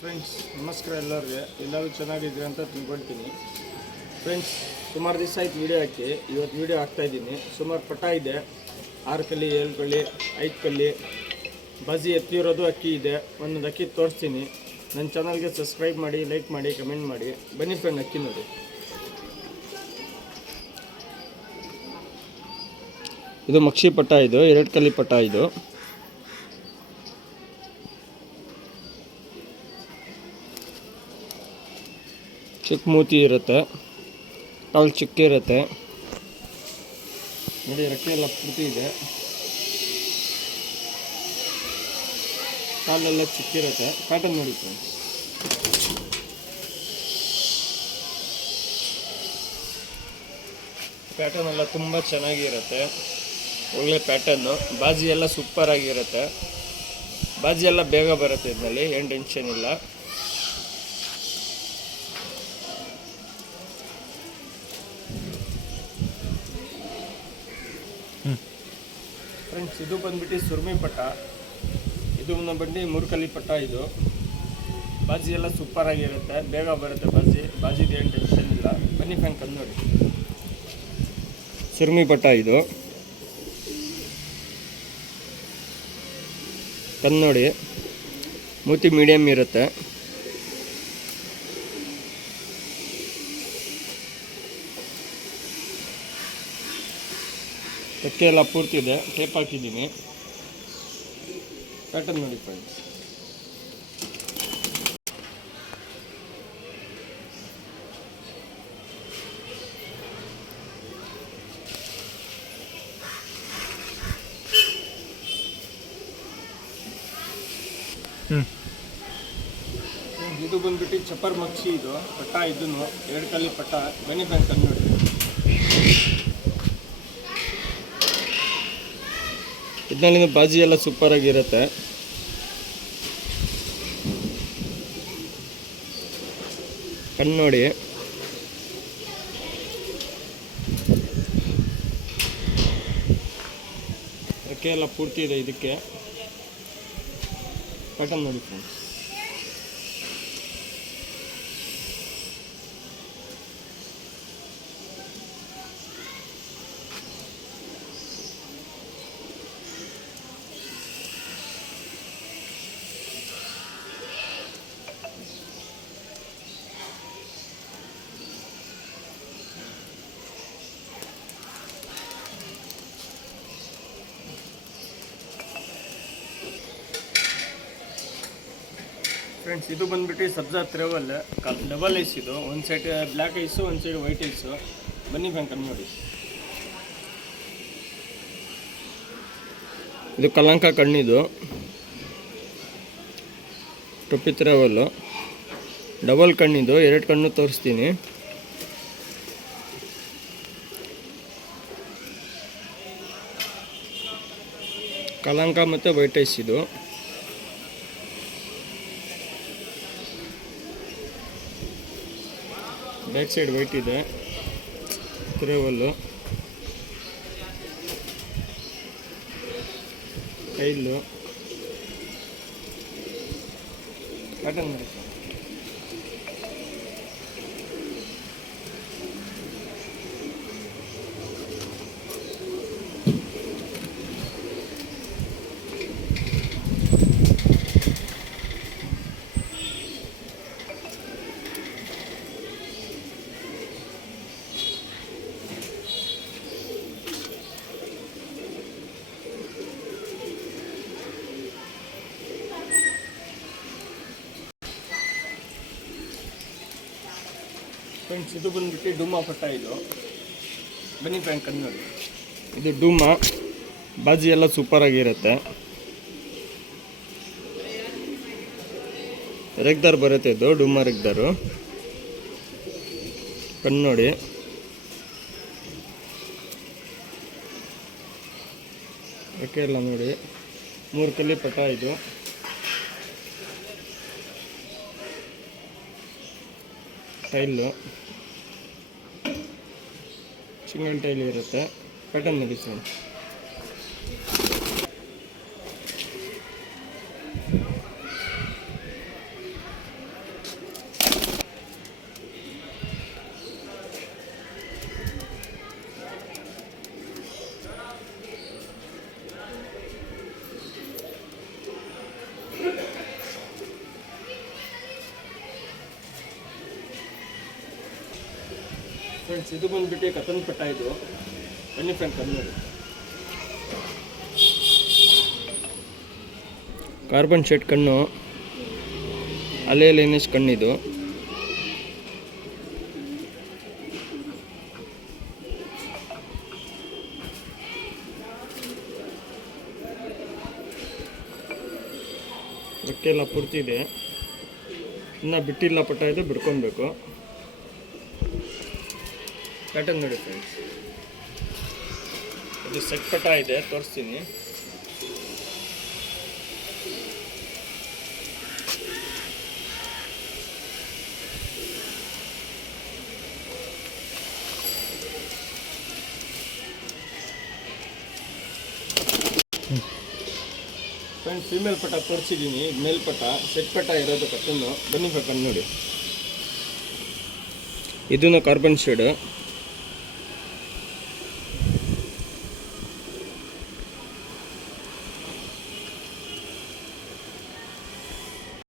Friends ನಮಸ್ಕಾರ ಎಲ್ಲರೂ ಚೆನ್ನಾಗಿದ್ದೀರಿ ಅಂತ ತಿಳ್ಕೊಳ್ತೀನಿ. ಫ್ರೆಂಡ್ಸ್ ಸುಮಾರು ದಿವಸ ಆಯ್ತು ವೀಡಿಯೋ ಹಾಕಿ, ಇವತ್ತು ವೀಡಿಯೋ ಹಾಕ್ತಾಯಿದ್ದೀನಿ. ಸುಮಾರು ಪಟ ಇದೆ, 6 ಕಲ್ಲಿ 7 ಕಲ್ಲಿ 5 ಕಲ್ಲಿ ಬಾಜಿ ಎತ್ತಿರೋದು ಅಕ್ಕಿ ಇದೆ. ಒಂದೊಂದು ಅಕ್ಕಿ ತೋರಿಸ್ತೀನಿ. ನನ್ನ ಚಾನಲ್ಗೆ ಸಬ್ಸ್ಕ್ರೈಬ್ ಮಾಡಿ, ಲೈಕ್ ಮಾಡಿ, ಕಮೆಂಟ್ ಮಾಡಿ. ಬನ್ನಿ ಫ್ರೆಂಡ್, ಅಕ್ಕಿ ನೋಡಿ. ಇದು ಮಕ್ಷಿ ಪಟ, ಇದು 2 ಕಲ್ಲಿ ಪಟ. ಇದು ಚಿಕ್ಕ ಮೂತಿ ಇರುತ್ತೆ, ಕಾಲು ಚಿಕ್ಕ ಇರುತ್ತೆ ನೋಡಿ. ರೆಕ್ಕೆ ಎಲ್ಲ ಪೂರ್ತಿ ಇದೆ, ಕಾಲೆಲ್ಲ ಚಿಕ್ಕಿರುತ್ತೆ. ಪ್ಯಾಟರ್ನ್ ನೋಡಿ ಫ್ರೆಂಡ್ಸ್, ಪ್ಯಾಟರ್ನ್ ಎಲ್ಲ ತುಂಬ ಚೆನ್ನಾಗಿರುತ್ತೆ, ಒಳ್ಳೆ ಪ್ಯಾಟರ್ನು. ಬಾಜಿ ಎಲ್ಲ ಸೂಪರ್ ಆಗಿರುತ್ತೆ, ಬಾಜಿ ಎಲ್ಲ ಬೇಗ ಬರುತ್ತೆ ಇದರಲ್ಲಿ, ಏನು ಟೆನ್ಷನ್ ಇಲ್ಲ. ಫ್ರೆಂಡ್ಸ್ ಇದು ಬಂದ್ಬಿಟ್ಟು ಸುರ್ಮಿ ಪಟ್ಟ, ಇದು ಬಂದು 3 ಕಲ್ಲಿ ಪಟ್ಟ. ಇದು ಬಾಜಿ ಎಲ್ಲ ಸೂಪರ್ ಆಗಿರುತ್ತೆ, ಬೇಗ ಬರುತ್ತೆ ಬಾಜಿದು ಏನು ಟೆನ್ಷನ್ ಇಲ್ಲ. ಬನ್ನಿ ಫ್ರೆಂಡ್ ಕಂಡು ನೋಡಿ, ಸುರ್ಮಿ ಪಟ್ಟ ಇದು ಕಂಡು ನೋಡಿ. ಮೂತಿ ಮೀಡಿಯಮ್ ಇರುತ್ತೆ, ರೆಕ್ಕೆ ಎಲ್ಲ ಪೂರ್ತಿ ಇದೆ, ಟೇಪ್ ಹಾಕಿದ್ದೀನಿ. ಪ್ಯಾಟರ್ನ್ ನೋಡಿ ಫ್ರೆಂಡ್ಸ್, ಇದು ಬಂದ್ಬಿಟ್ಟು ಚಪ್ಪರ್ ಮಕ್ಷಿ. ಇದು ಪಟ್ಟ, ಇದನ್ನು 2 ಕಲ್ಲಿ ಪಟ್ಟ. ಬನ್ನಿ ಫ್ರೆಂಡ್ ಕಂಡು ನೋಡಿ. ಇದರಲ್ಲಿ ಬಾಜಿ ಎಲ್ಲ ಸೂಪರ್ ಆಗಿರುತ್ತೆ, ಕಣ್ಣು ನೋಡಿ. ರೆಕ್ಕೆ ಎಲ್ಲ ಪೂರ್ತಿ ಇದೆ ಇದಕ್ಕೆ. ಪ್ಯಾಟರ್ನ್ ನೋಡಿ ಫ್ರೆಂಡ್ಸ್, ಫ್ರೆಂಡ್ಸ್ ಇದು ಬಂದ್ಬಿಟ್ಟು ಸಬ್ಜಾ ಟ್ರೇವಲ್ ಡಬಲ್ ಐಸ್. ಇದು ಒಂದು ಸೈಡ್ ಬ್ಲ್ಯಾಕ್ ಐಸು, ಒಂದು ಸೈಡ್ ವೈಟ್ ಐಸು. ಬನ್ನಿ ಫ್ರೆಂಡ್ ಕಮ್ಮಿ ನೋಡಿ. ಇದು ಕಲಂಕ ಕಣ್ಣಿದು ಟೊಪ್ಪಿ ಟ್ರೇವಲ್ಲು, ಡಬಲ್ ಕಣ್ಣಿದು. 2 ಕಣ್ಣು ತೋರಿಸ್ತೀನಿ. ಕಲಂಕ ಮತ್ತು ವೈಟ್ ಐಸ್. ಇದು ಬ್ಯಾಕ್ ಸೈಡ್ ವೈಟ್ ಇದೆ, ಟ್ರೇವಲ್ಲು, ಕೈಲು. ಪ್ಯಾಟರ್ನ್ ಮಾಡಿ. ಫ್ರೆಂಡ್ಸ್ ಇದು ಬಂದ್ಬಿಟ್ಟು ಡೂಮಾ ಪಟ್ಟ. ಇದು ಬನ್ನಿ ಫ್ರೆಂಡ್ ಕಂಡು ನೋಡಿ. ಇದು ಡೂಮಾ, ಬಾಜಿ ಎಲ್ಲ ಸೂಪರ್ ಆಗಿರುತ್ತೆ, ರೆಗ್ದಾರ್ ಬರುತ್ತೆ. ಇದು ಡೂಮಾ ರೆಗ್ದಾರು, ಕಣ್ಣು ನೋಡಿ. ರೆಕ್ಕೆ ಎಲ್ಲ ನೋಡಿ, 3 ಕಲ್ಲಿ ಪಟ್ಟ. ಇದು ಟೈಲು, ಸಿಂಗಲ್ ಟೈಲ್ ಇರುತ್ತೆ. ಪ್ಯಾಟರ್ನ್ ನೋಡಿ ಫ್ರೆಂಡ್ಸ್, ಫ್ರೆಂಡ್ಸ್ ಇದು ಬಂದುಬಿಟ್ಟು ಕತ್ತನ್ ಪಟ್ಟ ಇದು. ಬನ್ನಿ ಫ್ರೆಂಡ್ ಕಣ್ಣು ನೋಡಿ. ಕಾರ್ಬನ್ ಶೇಡ್ ಕಣ್ಣು, ಅಲೆ ಲೈನಸ್ ಕಣ್ಣಿದು. ರೆಕ್ಕೆಲ್ಲ ಪೂರ್ತಿ ಇದೆ, ಇನ್ನು ಬಿಟ್ಟಿಲ್ಲ ಪಟ್ಟ ಇದು, ಬಿಡ್ಕೊಬೇಕು. ಪ್ಯಾಟರ್ನ್ ನೋಡಿ ಫ್ರೆಂಡ್ಸ್, ಇದು ಸೆಟ್ ಪಟ್ಟ ಇದೆ, ತೋರಿಸ್ತೀನಿ. ಫ್ರೆಂಡ್ಸ್ ಫೀಮೇಲ್ ಪಟ್ಟ ತೋರಿಸಿದ್ದೀನಿ, ಮೇಲ್ಪಟ್ಟ ಸೆಟ್ ಪಟ್ಟ ಇರೋದು ಕತ್ತನ್ನು. ಬನ್ನಿ ಬೇಕಂದು ನೋಡಿ. ಇದನ್ನು ಕಾರ್ಬನ್ ಶೇಡ್.